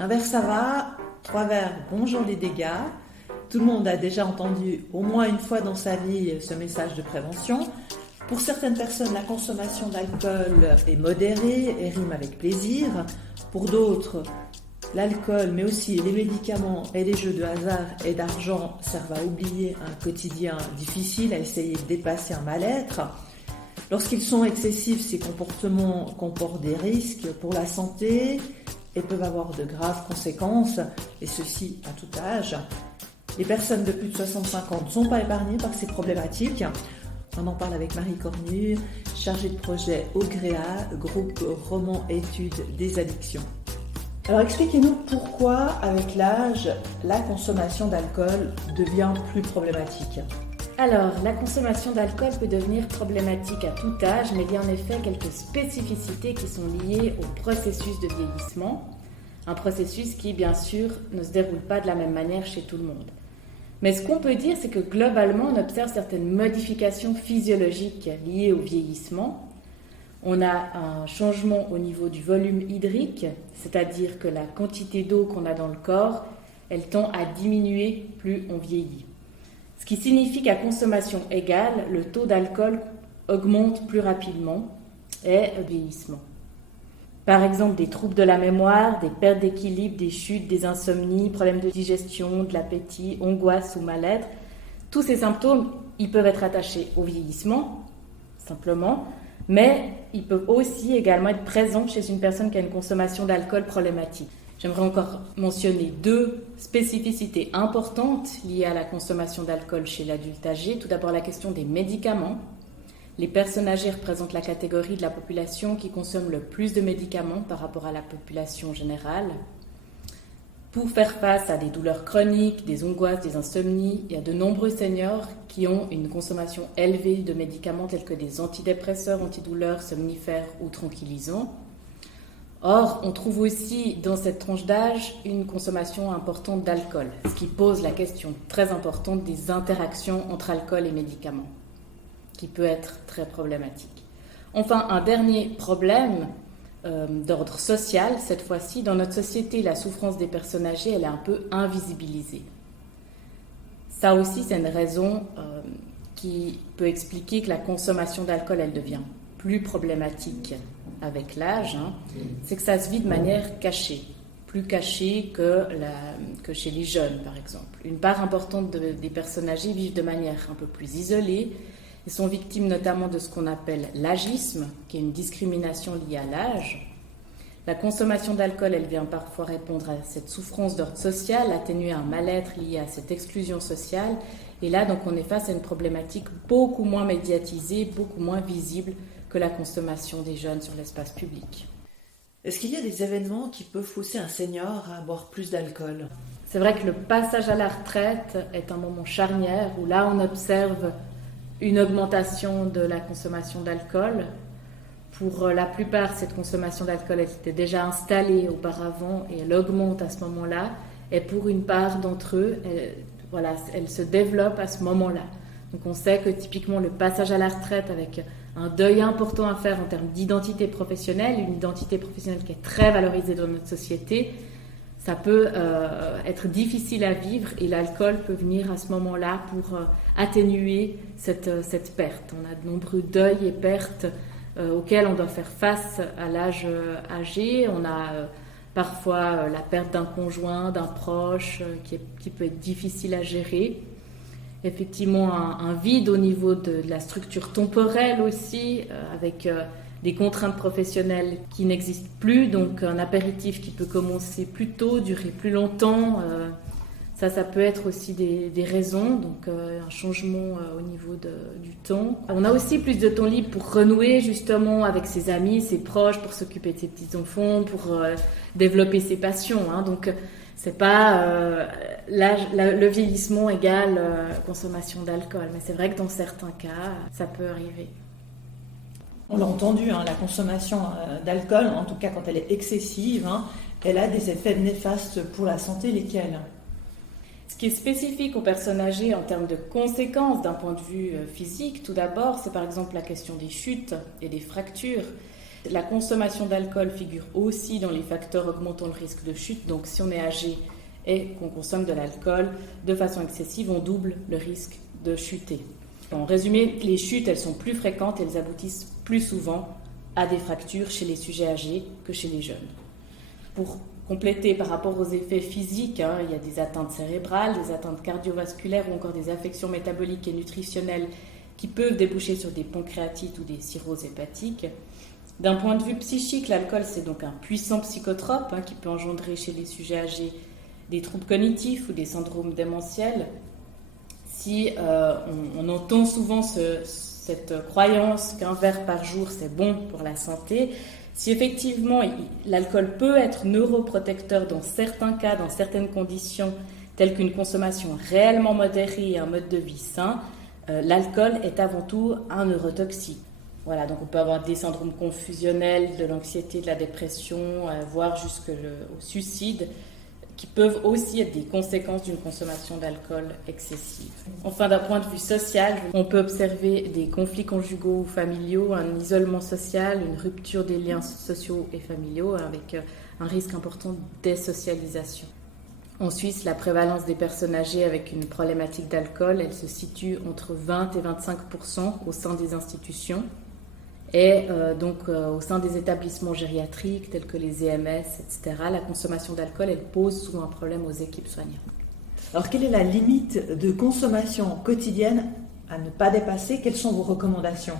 Un verre ça va, 3 verres, bonjour les dégâts. Tout le monde a déjà entendu au moins une fois dans sa vie ce message de prévention. Pour certaines personnes, la consommation d'alcool est modérée et rime avec plaisir. Pour d'autres, l'alcool, mais aussi les médicaments et les jeux de hasard et d'argent servent à oublier un quotidien difficile, à essayer de dépasser un mal-être. Lorsqu'ils sont excessifs, ces comportements comportent des risques pour la santé et peuvent avoir de graves conséquences, et ceci à tout âge. Les personnes de plus de 65 ans ne sont pas épargnées par ces problématiques. On en parle avec Marie Cornu, chargée de projet au GREA, groupe Roman Études des addictions. Alors expliquez-nous pourquoi, avec l'âge, la consommation d'alcool devient plus problématique. Alors, la consommation d'alcool peut devenir problématique à tout âge, mais il y a en effet quelques spécificités qui sont liées au processus de vieillissement. Un processus qui, bien sûr, ne se déroule pas de la même manière chez tout le monde. Mais ce qu'on peut dire, c'est que globalement, on observe certaines modifications physiologiques liées au vieillissement. On a un changement au niveau du volume hydrique, c'est-à-dire que la quantité d'eau qu'on a dans le corps, elle tend à diminuer plus on vieillit. Ce qui signifie qu'à consommation égale, le taux d'alcool augmente plus rapidement et au vieillissement. Par exemple, des troubles de la mémoire, des pertes d'équilibre, des chutes, des insomnies, problèmes de digestion, de l'appétit, angoisse ou mal-être. Tous ces symptômes, ils peuvent être attachés au vieillissement, simplement, mais ils peuvent aussi également être présents chez une personne qui a une consommation d'alcool problématique. J'aimerais encore mentionner 2 spécificités importantes liées à la consommation d'alcool chez l'adulte âgé. Tout d'abord, la question des médicaments. Les personnes âgées représentent la catégorie de la population qui consomme le plus de médicaments par rapport à la population générale. Pour faire face à des douleurs chroniques, des angoisses, des insomnies, il y a de nombreux seniors qui ont une consommation élevée de médicaments tels que des antidépresseurs, antidouleurs, somnifères ou tranquillisants. Or, on trouve aussi dans cette tranche d'âge une consommation importante d'alcool, ce qui pose la question très importante des interactions entre alcool et médicaments, qui peut être très problématique. Enfin, un dernier problème d'ordre social, cette fois-ci, dans notre société, la souffrance des personnes âgées, elle est un peu invisibilisée. Ça aussi, c'est une raison qui peut expliquer que la consommation d'alcool, elle devient plus problématique avec l'âge, c'est que ça se vit de manière cachée, plus cachée que chez les jeunes, par exemple. Une part importante des personnes âgées vivent de manière un peu plus isolée et sont victimes notamment de ce qu'on appelle l'agisme, qui est une discrimination liée à l'âge. La consommation d'alcool, elle vient parfois répondre à cette souffrance d'ordre social, atténuer un mal-être lié à cette exclusion sociale. Et là, donc, on est face à une problématique beaucoup moins médiatisée, beaucoup moins visible que la consommation des jeunes sur l'espace public. Est-ce qu'il y a des événements qui peuvent pousser un senior à boire plus d'alcool ? C'est vrai que le passage à la retraite est un moment charnière où là, on observe une augmentation de la consommation d'alcool. Pour la plupart, cette consommation d'alcool était déjà installée auparavant et elle augmente à ce moment-là. Et pour une part d'entre eux, elle se développe à ce moment-là. Donc on sait que typiquement le passage à la retraite avec un deuil important à faire en termes d'identité professionnelle, une identité professionnelle qui est très valorisée dans notre société, ça peut être difficile à vivre et l'alcool peut venir à ce moment-là pour atténuer cette perte. On a de nombreux deuils et pertes auxquels on doit faire face à l'âge âgé. On a parfois la perte d'un conjoint, d'un proche qui peut être difficile à gérer. Effectivement, un vide au niveau de la structure temporelle aussi, avec des contraintes professionnelles qui n'existent plus, donc un apéritif qui peut commencer plus tôt, durer plus longtemps, ça peut être aussi des raisons, donc un changement au niveau du temps. On a aussi plus de temps libre pour renouer justement avec ses amis, ses proches, pour s'occuper de ses petits-enfants, pour développer ses passions, donc c'est pas le vieillissement égale consommation d'alcool, mais c'est vrai que dans certains cas, ça peut arriver. On l'a entendu, la consommation d'alcool, en tout cas quand elle est excessive, elle a des effets néfastes pour la santé, lesquels ? Ce qui est spécifique aux personnes âgées en termes de conséquences d'un point de vue physique, tout d'abord, c'est par exemple la question des chutes et des fractures. La consommation d'alcool figure aussi dans les facteurs augmentant le risque de chute. Donc si on est âgé et qu'on consomme de l'alcool de façon excessive, on double le risque de chuter. En résumé, les chutes, elles sont plus fréquentes et elles aboutissent plus souvent à des fractures chez les sujets âgés que chez les jeunes. Pour compléter par rapport aux effets physiques, il y a des atteintes cérébrales, des atteintes cardiovasculaires ou encore des affections métaboliques et nutritionnelles qui peuvent déboucher sur des pancréatites ou des cirrhoses hépatiques. D'un point de vue psychique, l'alcool, c'est donc un puissant psychotrope qui peut engendrer chez les sujets âgés des troubles cognitifs ou des syndromes démentiels. Si on entend souvent cette croyance qu'un verre par jour, c'est bon pour la santé, si effectivement l'alcool peut être neuroprotecteur dans certains cas, dans certaines conditions, telles qu'une consommation réellement modérée et un mode de vie sain, l'alcool est avant tout un neurotoxique. Voilà, donc on peut avoir des syndromes confusionnels, de l'anxiété, de la dépression, voire jusqu'au suicide, qui peuvent aussi être des conséquences d'une consommation d'alcool excessive. Enfin, d'un point de vue social, on peut observer des conflits conjugaux ou familiaux, un isolement social, une rupture des liens sociaux et familiaux, avec un risque important de désocialisation. En Suisse, la prévalence des personnes âgées avec une problématique d'alcool, elle se situe entre 20 et 25% au sein des institutions. Et au sein des établissements gériatriques tels que les EMS, etc., la consommation d'alcool, elle pose souvent un problème aux équipes soignantes. Alors, quelle est la limite de consommation quotidienne à ne pas dépasser? Quelles sont vos recommandations?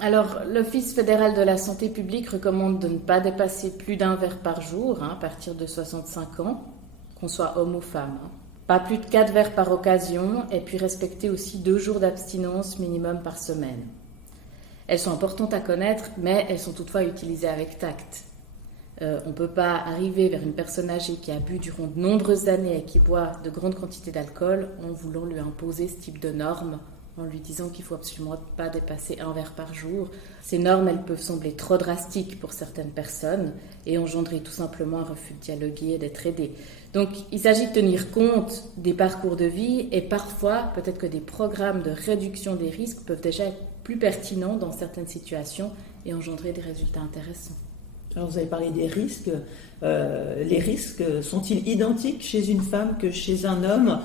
Alors, l'Office fédéral de la santé publique recommande de ne pas dépasser plus d'un verre par jour, à partir de 65 ans, qu'on soit homme ou femme. Pas plus de 4 verres par occasion, et puis respecter aussi 2 jours d'abstinence minimum par semaine. Elles sont importantes à connaître, mais elles sont toutefois utilisées avec tact. On ne peut pas arriver vers une personne âgée qui a bu durant de nombreuses années et qui boit de grandes quantités d'alcool en voulant lui imposer ce type de normes, en lui disant qu'il ne faut absolument pas dépasser 1 verre par jour. Ces normes, elles peuvent sembler trop drastiques pour certaines personnes et engendrer tout simplement un refus de dialoguer et d'être aidé. Donc, il s'agit de tenir compte des parcours de vie et parfois, peut-être que des programmes de réduction des risques peuvent déjà être plus pertinents dans certaines situations et engendrer des résultats intéressants. Alors, vous avez parlé des risques. Les risques sont-ils identiques chez une femme que chez un homme?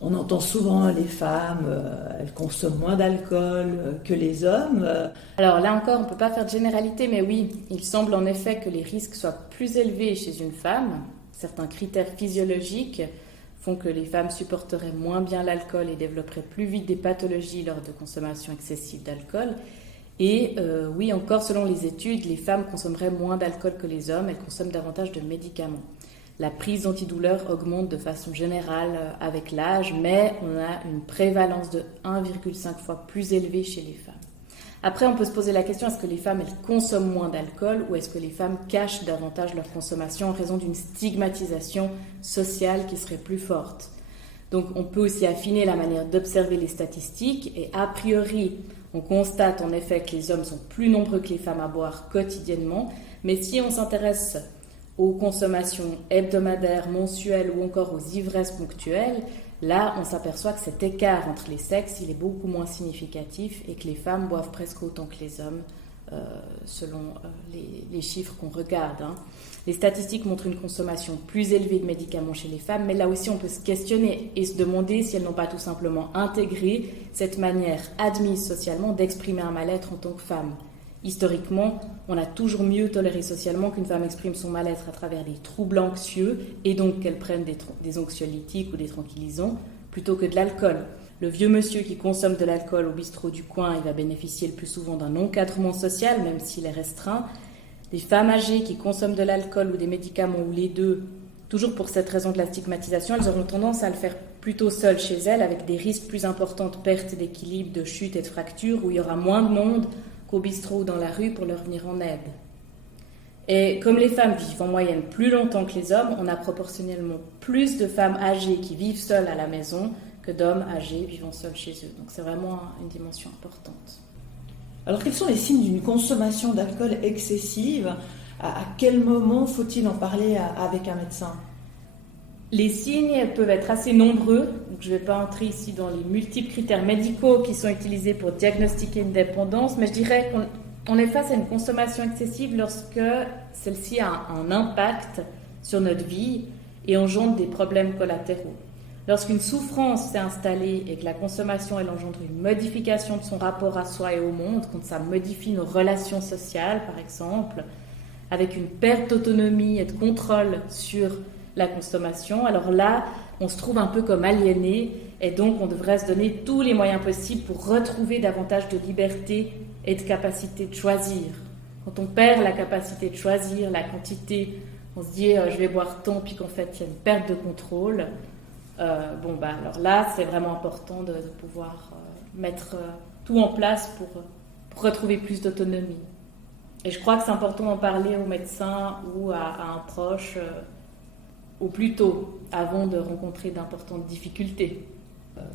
On entend souvent les femmes, elles consomment moins d'alcool que les hommes. Alors là encore, on ne peut pas faire de généralité, mais oui, il semble en effet que les risques soient plus élevés chez une femme. Certains critères physiologiques font que les femmes supporteraient moins bien l'alcool et développeraient plus vite des pathologies lors de consommation excessive d'alcool. Et oui, encore selon les études, les femmes consommeraient moins d'alcool que les hommes, elles consomment davantage de médicaments. La prise d'antidouleurs augmente de façon générale avec l'âge, mais on a une prévalence de 1,5 fois plus élevée chez les femmes. Après, on peut se poser la question, est-ce que les femmes elles consomment moins d'alcool ou est-ce que les femmes cachent davantage leur consommation en raison d'une stigmatisation sociale qui serait plus forte? Donc on peut aussi affiner la manière d'observer les statistiques et a priori, on constate en effet que les hommes sont plus nombreux que les femmes à boire quotidiennement, mais si on s'intéresse aux consommations hebdomadaires, mensuelles ou encore aux ivresses ponctuelles, là, on s'aperçoit que cet écart entre les sexes, il est beaucoup moins significatif et que les femmes boivent presque autant que les hommes, selon les chiffres qu'on regarde. Les statistiques montrent une consommation plus élevée de médicaments chez les femmes, mais là aussi, on peut se questionner et se demander si elles n'ont pas tout simplement intégré cette manière admise socialement d'exprimer un mal-être en tant que femme. Historiquement, on a toujours mieux toléré socialement qu'une femme exprime son mal-être à travers des troubles anxieux et donc qu'elle prenne des anxiolytiques ou des tranquillisants plutôt que de l'alcool. Le vieux monsieur qui consomme de l'alcool au bistrot du coin, il va bénéficier le plus souvent d'un encadrement social, même s'il est restreint. Les femmes âgées qui consomment de l'alcool ou des médicaments ou les deux, toujours pour cette raison de la stigmatisation, elles auront tendance à le faire plutôt seules chez elles avec des risques plus importants de perte d'équilibre, de chute et de fracture où il y aura moins de monde qu'au bistrot ou dans la rue pour leur venir en aide. Et comme les femmes vivent en moyenne plus longtemps que les hommes, on a proportionnellement plus de femmes âgées qui vivent seules à la maison que d'hommes âgés vivant seuls chez eux. Donc c'est vraiment une dimension importante. Alors quels sont les signes d'une consommation d'alcool excessive? À quel moment faut-il en parler avec un médecin? Les signes peuvent être assez nombreux. Donc je ne vais pas entrer ici dans les multiples critères médicaux qui sont utilisés pour diagnostiquer une dépendance, mais je dirais On est face à une consommation excessive lorsque celle-ci a un impact sur notre vie et engendre des problèmes collatéraux. Lorsqu'une souffrance s'est installée et que la consommation elle engendre une modification de son rapport à soi et au monde, quand ça modifie nos relations sociales par exemple, avec une perte d'autonomie et de contrôle sur la consommation, alors là, on se trouve un peu comme aliéné et donc on devrait se donner tous les moyens possibles pour retrouver davantage de liberté et de capacité de choisir. Quand on perd la capacité de choisir, la quantité, on se dit je vais boire tant, puis qu'en fait il y a une perte de contrôle. Alors là, c'est vraiment important de pouvoir mettre tout en place pour retrouver plus d'autonomie. Et je crois que c'est important d'en parler au médecin ou à un proche au plus tôt, avant de rencontrer d'importantes difficultés.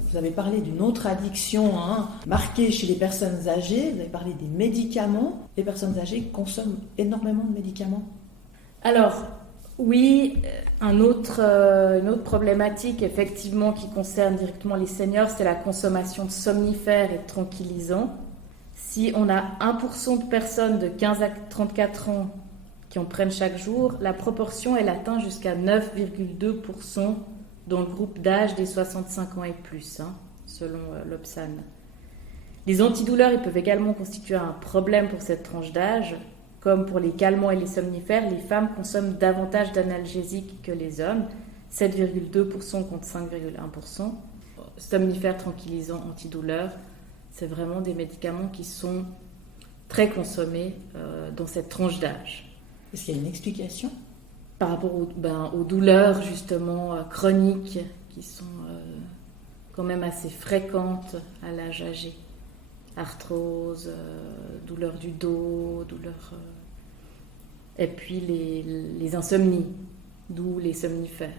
Vous avez parlé d'une autre addiction marquée chez les personnes âgées, vous avez parlé des médicaments. Les personnes âgées consomment énormément de médicaments. Alors, oui, une autre problématique effectivement qui concerne directement les seniors, c'est la consommation de somnifères et de tranquillisants. Si on a 1% de personnes de 15 à 34 ans qui en prennent chaque jour, la proportion elle atteint jusqu'à 9,2% dans le groupe d'âge des 65 ans et plus, selon l'Obsan. Les antidouleurs ils peuvent également constituer un problème pour cette tranche d'âge. Comme pour les calmants et les somnifères, les femmes consomment davantage d'analgésiques que les hommes, 7,2% contre 5,1%. Somnifères, tranquillisants, antidouleurs, c'est vraiment des médicaments qui sont très consommés dans cette tranche d'âge. Est-ce qu'il y a une explication ? Par rapport aux douleurs justement chroniques qui sont quand même assez fréquentes à l'âge âgé. Arthrose, douleur du dos, et puis les insomnies, d'où les somnifères.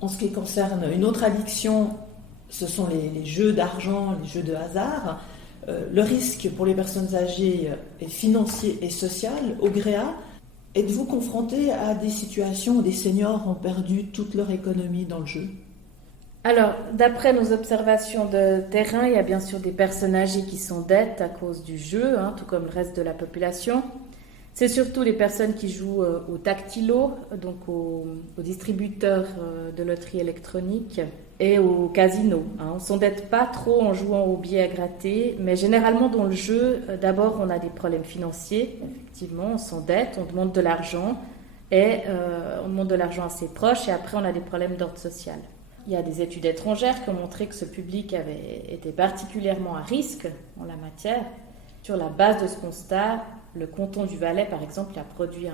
En ce qui concerne une autre addiction, ce sont les jeux d'argent, les jeux de hasard. Le risque pour les personnes âgées est financier et social. Ogréa, êtes-vous confronté à des situations où des seniors ont perdu toute leur économie dans le jeu ? Alors, d'après nos observations de terrain, il y a bien sûr des personnes âgées qui s'endettent à cause du jeu, tout comme le reste de la population. C'est surtout les personnes qui jouent au tactilo, donc aux distributeurs de loterie électronique et au casino. On ne s'endette pas trop en jouant aux billets à gratter, mais généralement dans le jeu, d'abord on a des problèmes financiers, effectivement, on s'endette, on demande de l'argent, et on demande de l'argent à ses proches, et après on a des problèmes d'ordre social. Il y a des études étrangères qui ont montré que ce public avait été particulièrement à risque en la matière. Sur la base de ce constat, le canton du Valais, par exemple, a produit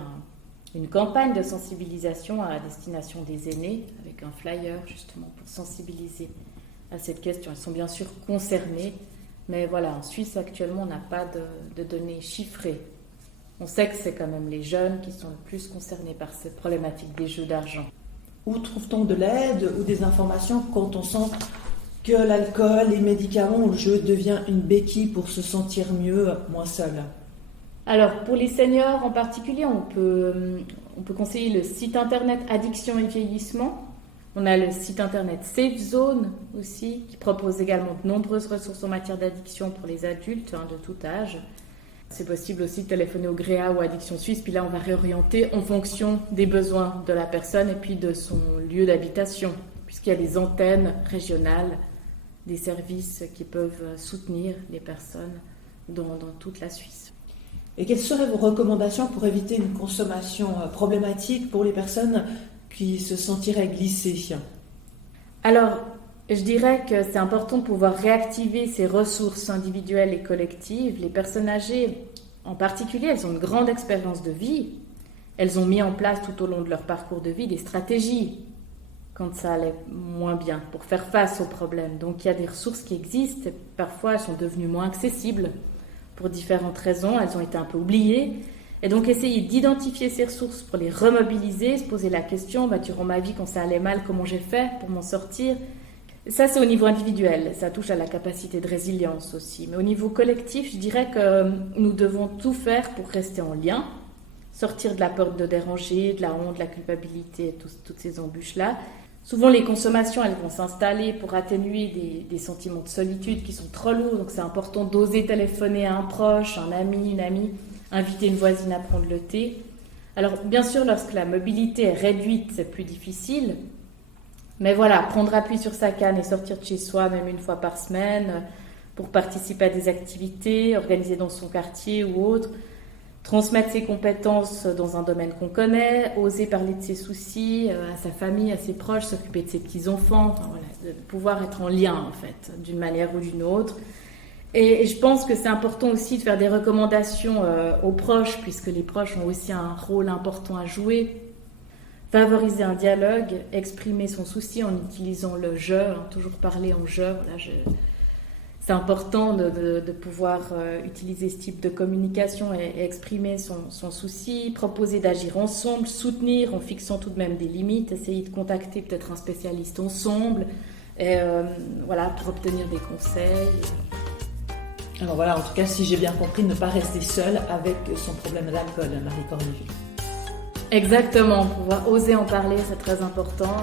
une campagne de sensibilisation à destination des aînés, avec un flyer justement pour sensibiliser à cette question. Ils sont bien sûr concernés, mais voilà, en Suisse actuellement, on n'a pas de données chiffrées. On sait que c'est quand même les jeunes qui sont le plus concernés par cette problématique des jeux d'argent. Où trouve-t-on de l'aide ou des informations quand on sent que l'alcool, les médicaments ou le jeu devient une béquille pour se sentir mieux, moins seul ? Alors, pour les seniors en particulier, on peut conseiller le site internet Addiction et Vieillissement. On a le site internet Safe Zone aussi, qui propose également de nombreuses ressources en matière d'addiction pour les adultes de tout âge. C'est possible aussi de téléphoner au GREA ou Addiction Suisse, puis là on va réorienter en fonction des besoins de la personne et puis de son lieu d'habitation, puisqu'il y a des antennes régionales, des services qui peuvent soutenir les personnes dans toute la Suisse. Et quelles seraient vos recommandations pour éviter une consommation problématique pour les personnes qui se sentiraient glissées ? Alors, je dirais que c'est important de pouvoir réactiver ces ressources individuelles et collectives. Les personnes âgées, en particulier, elles ont une grande expérience de vie. Elles ont mis en place tout au long de leur parcours de vie des stratégies quand ça allait moins bien pour faire face aux problèmes. Donc il y a des ressources qui existent. Parfois, elles sont devenues moins accessibles pour différentes raisons. Elles ont été un peu oubliées. Et donc essayer d'identifier ces ressources pour les remobiliser, se poser la question, durant ma vie, quand ça allait mal, comment j'ai fait pour m'en sortir ? Ça, c'est au niveau individuel, ça touche à la capacité de résilience aussi. Mais au niveau collectif, je dirais que nous devons tout faire pour rester en lien, sortir de la peur de déranger, de la honte, de la culpabilité, toutes ces embûches-là, Souvent, les consommations, elles vont s'installer pour atténuer des sentiments de solitude qui sont trop lourds. Donc, c'est important d'oser téléphoner à un proche, un ami, une amie, inviter une voisine à prendre le thé. Alors, bien sûr, lorsque la mobilité est réduite, c'est plus difficile. Mais voilà, prendre appui sur sa canne et sortir de chez soi, même une fois par semaine, pour participer à des activités organisées dans son quartier ou autre, transmettre ses compétences dans un domaine qu'on connaît, oser parler de ses soucis à sa famille, à ses proches, s'occuper de ses petits-enfants, enfin, voilà, de pouvoir être en lien en fait, d'une manière ou d'une autre. Et je pense que c'est important aussi de faire des recommandations aux proches, puisque les proches ont aussi un rôle important à jouer. Favoriser un dialogue, exprimer son souci en utilisant le « je », toujours parler en « je ». Voilà, c'est important de pouvoir utiliser ce type de communication et exprimer son souci, proposer d'agir ensemble, soutenir en fixant tout de même des limites, essayer de contacter peut-être un spécialiste ensemble, et, voilà, pour obtenir des conseils. Alors voilà, en tout cas, si j'ai bien compris, ne pas rester seule avec son problème d'alcool, Marie Corneville. Exactement, pouvoir oser en parler, c'est très important.